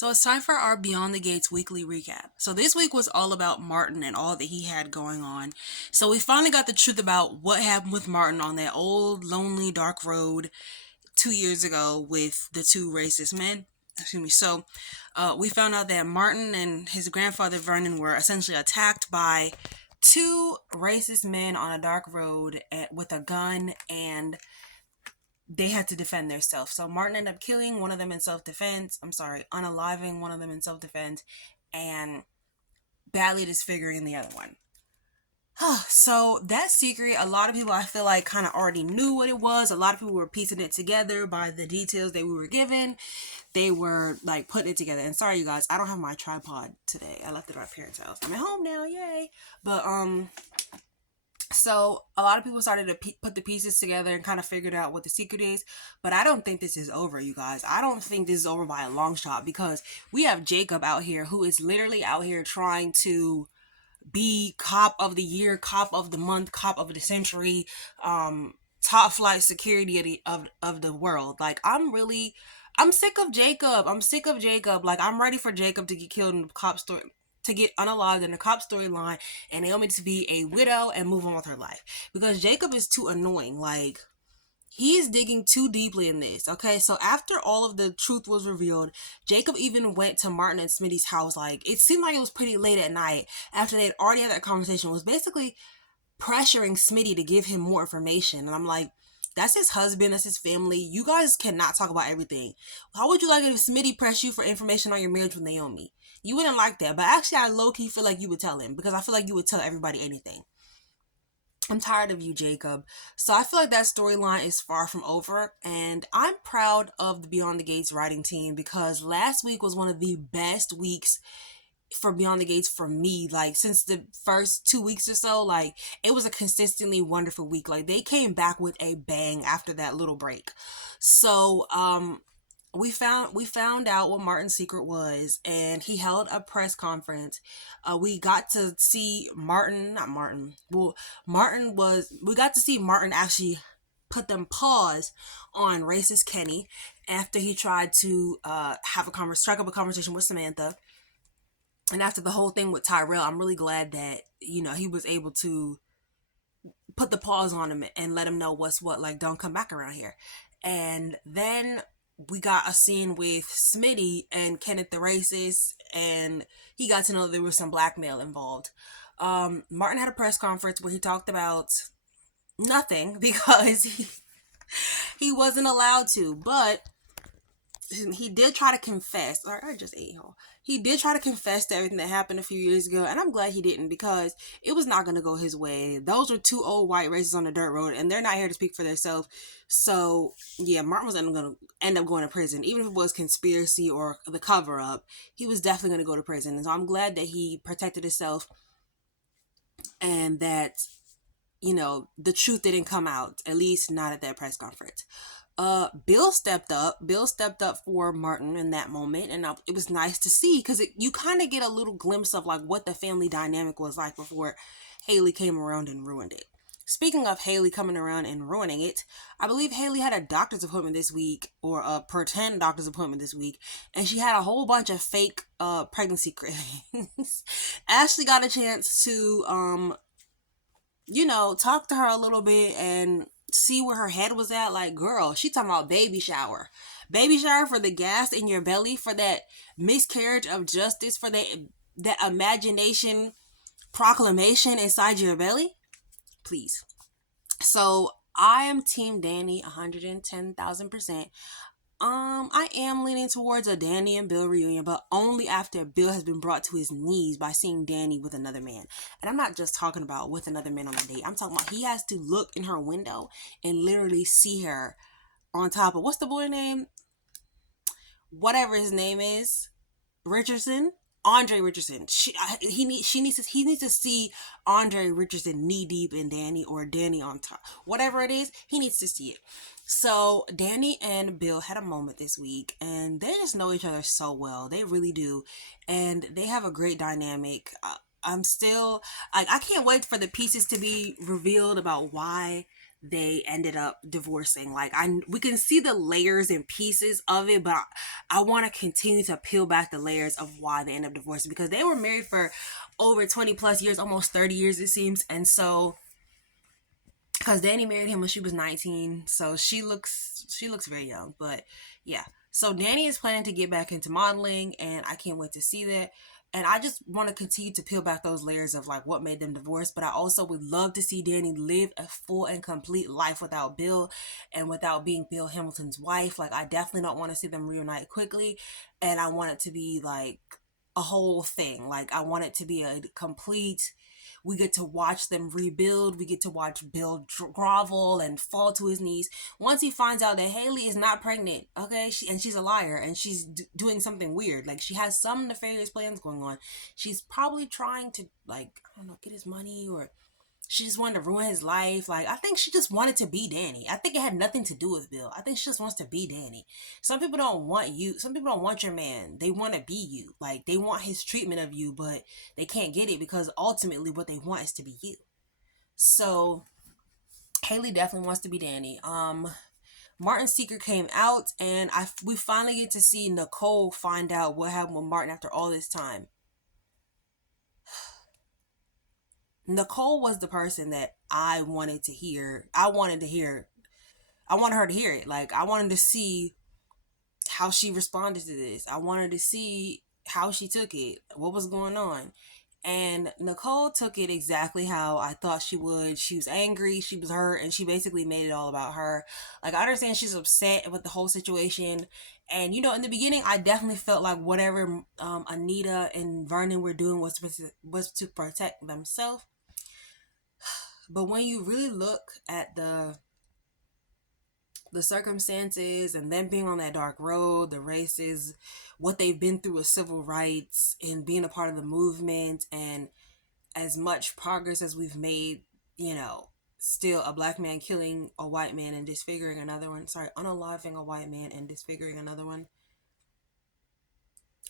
So it's time for our Beyond the Gates weekly recap. So this week was all about Martin and all that he had going on. So we finally got the truth about what happened with Martin on that old, lonely, dark road 2 years ago with the two racist men. Excuse me. So we found out that Martin and his grandfather Vernon were essentially attacked by two racist men on a dark road with a gun, and they had to defend themselves. So Martin ended up killing one of them in self-defense. I'm sorry, unaliving one of them in self-defense, and badly disfiguring the other one. So that secret, a lot of people I feel like kind of already knew what it was. A lot of people were piecing it together by the details that we were given. They were like putting it together. And sorry, you guys, I don't have my tripod today. I left it at my parents' house. I'm at home now, yay! But so a lot of people started to put the pieces together and kind of figured out what the secret is. But I don't think this is over, you guys. I don't think this is over by a long shot, because we have Jacob out here who is literally out here trying to be cop of the year, cop of the month, cop of the century, top flight security of the world. Like, I'm sick of Jacob. I'm sick of Jacob. Like, I'm ready for Jacob to get killed in the cop story, to get unalived in the cop storyline, and Naomi to be a widow and move on with her life, because Jacob is too annoying. Like, he's digging too deeply in this. Okay, so after all of the truth was revealed, Jacob even went to Martin and Smitty's house. Like, it seemed like it was pretty late at night after they'd already had that conversation. Was basically pressuring Smitty to give him more information. And I'm like, that's his husband, that's his family. You guys cannot talk about everything. How would you like it if Smitty pressed you for information on your marriage with Naomi? You wouldn't like that. But actually, I low-key feel like you would tell him, because I feel like you would tell everybody anything. I'm tired of you, Jacob. So I feel like that storyline is far from over, and I'm proud of the Beyond the Gates writing team, because last week was one of the best weeks for Beyond the Gates for me. Like, since the first 2 weeks or so, like, it was a consistently wonderful week. Like, they came back with a bang after that little break. So we found out what Martin's secret was, and he held a press conference. We got to see Martin, not Martin. Well, Martin was. We got to see Martin actually put them pause on racist Kenny after he tried to strike up a conversation with Samantha. And after the whole thing with Tyrell, I'm really glad that he was able to put the pause on him and let him know what's what. Like, don't come back around here. And then we got a scene with Smitty and Kenneth the racist, and he got to know there was some blackmail involved. Martin had a press conference where he talked about nothing because he wasn't allowed to, but he did try to confess. Or I just ate, y'all. He did try to confess to everything that happened a few years ago, and I'm glad he didn't, because it was not going to go his way. Those were two old white racists on the dirt road, and they're not here to speak for themselves. So yeah, Martin was going to end up going to prison, even if it was conspiracy or the cover up. He was definitely going to go to prison, and so I'm glad that he protected himself, and that the truth didn't come out, at least not at that press conference. Bill stepped up. Bill stepped up for Martin in that moment, and it was nice to see, because you kind of get a little glimpse of like what the family dynamic was like before Haley came around and ruined it. Speaking of Haley coming around and ruining it, I believe Haley had a doctor's appointment this week, or a pretend doctor's appointment this week, and she had a whole bunch of fake pregnancy cravings. Ashley got a chance to talk to her a little bit and see where her head was at. Like, girl, she talking about baby shower. Baby shower for the gas in your belly, for that miscarriage of justice, for that imagination proclamation inside your belly. Please. So I am Team Danny 110,000%. I am leaning towards a Danny and Bill reunion, but only after Bill has been brought to his knees by seeing Danny with another man. And I'm not just talking about with another man on a date. I'm talking about he has to look in her window and literally see her on top of, what's the boy name? Whatever his name is, Richardson. Andre Richardson. He needs to see Andre Richardson knee deep in Danny, or Danny on top. Whatever it is, he needs to see it. So Danny and Bill had a moment this week, and they just know each other so well. They really do, and they have a great dynamic. I'm still I can't wait for the pieces to be revealed about why they ended up divorcing. Like, we can see the layers and pieces of it, but I want to continue to peel back the layers of why they end up divorcing, because they were married for over 20 plus years, almost 30 years it seems. And so, because Danny married him when she was 19, so she looks very young. But yeah, so Danny is planning to get back into modeling, and I can't wait to see that. And I just want to continue to peel back those layers of like what made them divorce. But I also would love to see Danny live a full and complete life without Bill and without being Bill Hamilton's wife. Like, I definitely don't want to see them reunite quickly, and I want it to be like a whole thing. Like, I want it to be a complete, we get to watch them rebuild. We get to watch Bill grovel and fall to his knees once he finds out that Haley is not pregnant. Okay, and she's a liar, and she's doing something weird. Like, she has some nefarious plans going on. She's probably trying to, like, I don't know, get his money, or she just wanted to ruin his life. Like, I think she just wanted to be Danny. I think it had nothing to do with Bill. I think she just wants to be Danny. Some people don't want you. Some people don't want your man. They want to be you. Like, they want his treatment of you, but they can't get it because ultimately what they want is to be you. So Haley definitely wants to be Danny. Martin's secret came out, and we finally get to see Nicole find out what happened with Martin after all this time. Nicole was the person that I wanted to hear. I wanted her to hear it. Like, I wanted to see how she responded to this. I wanted to see how she took it, what was going on. And Nicole took it exactly how I thought she would. She was angry, she was hurt, and she basically made it all about her. Like, I understand she's upset with the whole situation. And, in the beginning, I definitely felt like whatever Anita and Vernon were doing was to protect themselves. But when you really look at the circumstances and them being on that dark road, the races, what they've been through with civil rights and being a part of the movement, and as much progress as we've made, still a black man killing a white man and disfiguring another one. Sorry, unaliving a white man and disfiguring another one.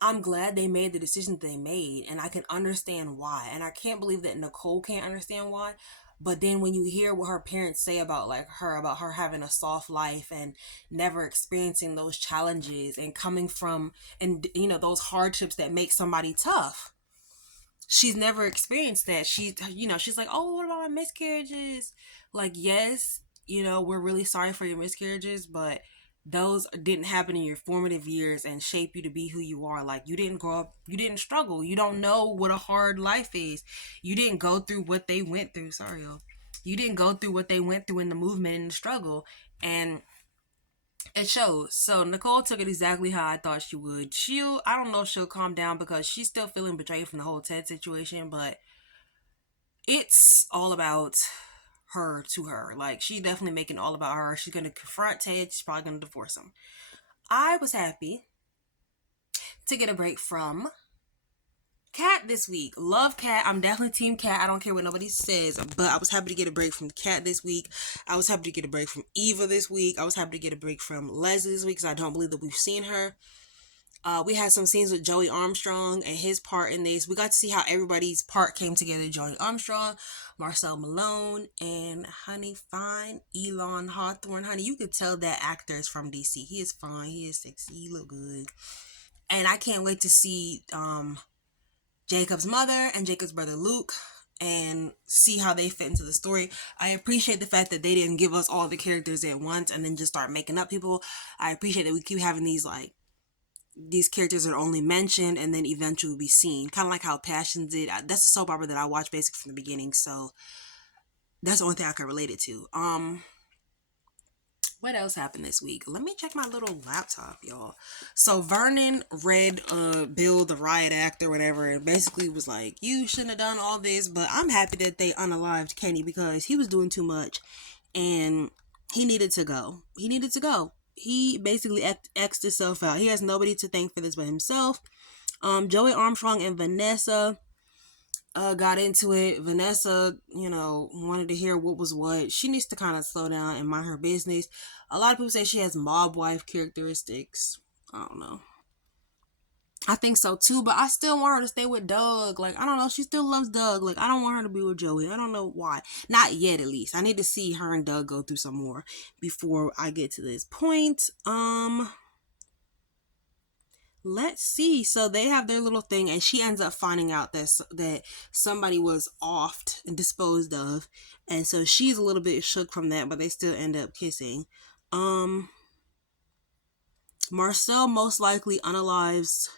I'm glad they made the decision they made, and I can understand why. And I can't believe that Nicole can't understand why. But then when you hear what her parents say about her having a soft life and never experiencing those challenges and coming from, and those hardships that make somebody tough, she's never experienced that. She's like, oh, what about my miscarriages? Like, yes, we're really sorry for your miscarriages, but those didn't happen in your formative years and shape you to be who you are. Like, you didn't grow up, you didn't struggle, you don't know what a hard life is, you didn't go through what they went through. Sorry, y'all. You didn't go through what they went through in the movement and the struggle, and it shows. So Nicole took it exactly how I thought she would. I don't know if she'll calm down because she's still feeling betrayed from the whole Ted situation, but it's all about her to her. Like, she's definitely making it all about her. She's going to confront Ted. She's probably going to divorce him. I was happy to get a break from Cat this week. Love Cat. I'm definitely team Cat. I don't care what nobody says, but I was happy to get a break from Cat this week. I was happy to get a break from Eva this week. I was happy to get a break from Leslie this week because I don't believe that we've seen her. We had some scenes with Joey Armstrong and his part in this. We got to see how everybody's part came together. Joey Armstrong, Marcel Malone, and Honey Fine, Elon Hawthorne. Honey, you could tell that actor is from DC. He is fine. He is sexy. He look good. And I can't wait to see Jacob's mother and Jacob's brother Luke and see how they fit into the story. I appreciate the fact that they didn't give us all the characters at once and then just start making up people. I appreciate that we keep having these characters are only mentioned and then eventually be seen. Kind of like how Passions did. That's a soap opera that I watched basically from the beginning, so that's the only thing I can relate it to. What else happened this week? Let me check my little laptop, y'all. So Vernon read Bill the riot act or whatever, and basically was like, you shouldn't have done all this, but I'm happy that they unalived Kenny because he was doing too much and he needed to go. He basically X'd himself out. He has nobody to thank for this but himself. Joey Armstrong and Vanessa got into it. Vanessa, wanted to hear what was what. She needs to kind of slow down and mind her business. A lot of people say she has mob wife characteristics. I don't know. I think so too, but I still want her to stay with Doug. Like, I don't know, she still loves Doug. Like, I don't want her to be with Joey. I don't know why. Not yet, at least. I need to see her and Doug go through some more before I get to this point. Let's see. So they have their little thing, and she ends up finding out that somebody was offed and disposed of, and so she's a little bit shook from that, but they still end up kissing. Marcel most likely unalives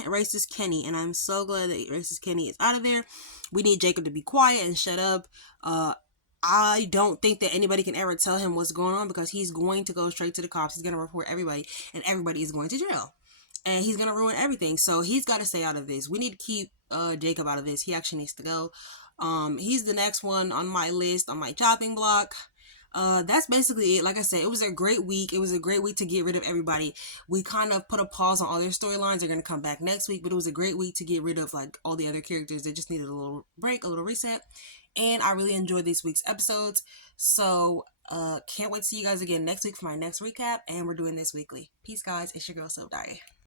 racist Kenny, and I'm so glad that racist Kenny is out of there. We need Jacob to be quiet and shut up. I don't think that anybody can ever tell him what's going on, because he's going to go straight to the cops. He's going to report everybody, and everybody is going to jail, and he's going to ruin everything. So he's got to stay out of this. We need to keep Jacob out of this. He actually needs to go. He's the next one on my list, on my chopping block. That's basically it. Like I said, it was a great week. It was a great week to get rid of everybody. We kind of put a pause on all their storylines. They're going to come back next week, but it was a great week to get rid of like all the other characters that just needed a little break, a little reset. And I really enjoyed this week's episodes. So can't wait to see you guys again next week for my next recap, and we're doing this weekly. Peace, guys. It's your girl Soap Diary.